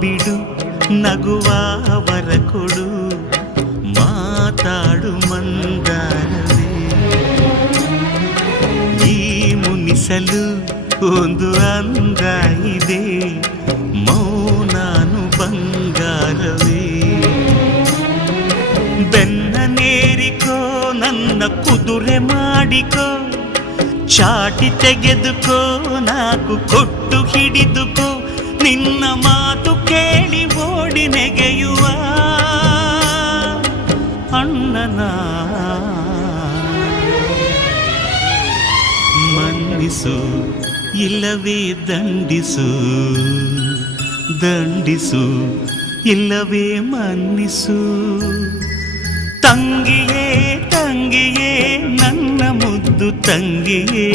ಬಿಡು ನಗುವವರ ಕೊಡು ಮಾತಾಡು ಮಂದಾರವೇ ಈ ಮುನಿಸಲು ಒಂದು ಅಂದ ಇದೆ ಮೌನಾನು ಬಂಗಾರವೇ ಬೆನ್ನ ನೇರಿಕೋ ನನ್ನ ಕುದುರೆ ಮಾಡಿಕೋ ಚಾಟಿ ತೆಗೆದುಕೋ ನಾಕು ಕೊಟ್ಟು ಹಿಡಿದುಕೋ ನಿನ್ನ ಮಾತು ಕೇಳಿ ಓಡಿ ನೆಗೆಯುವ ಅಣ್ಣನ ಮನ್ನಿಸು ಇಲ್ಲವೇ ದಂಡಿಸು ದಂಡಿಸು ಇಲ್ಲವೇ ಮನ್ನಿಸು ತಂಗಿಯೇ ತಂಗಿಯೇ ನನ್ನ ಮುದ್ದು ತಂಗಿಯೇ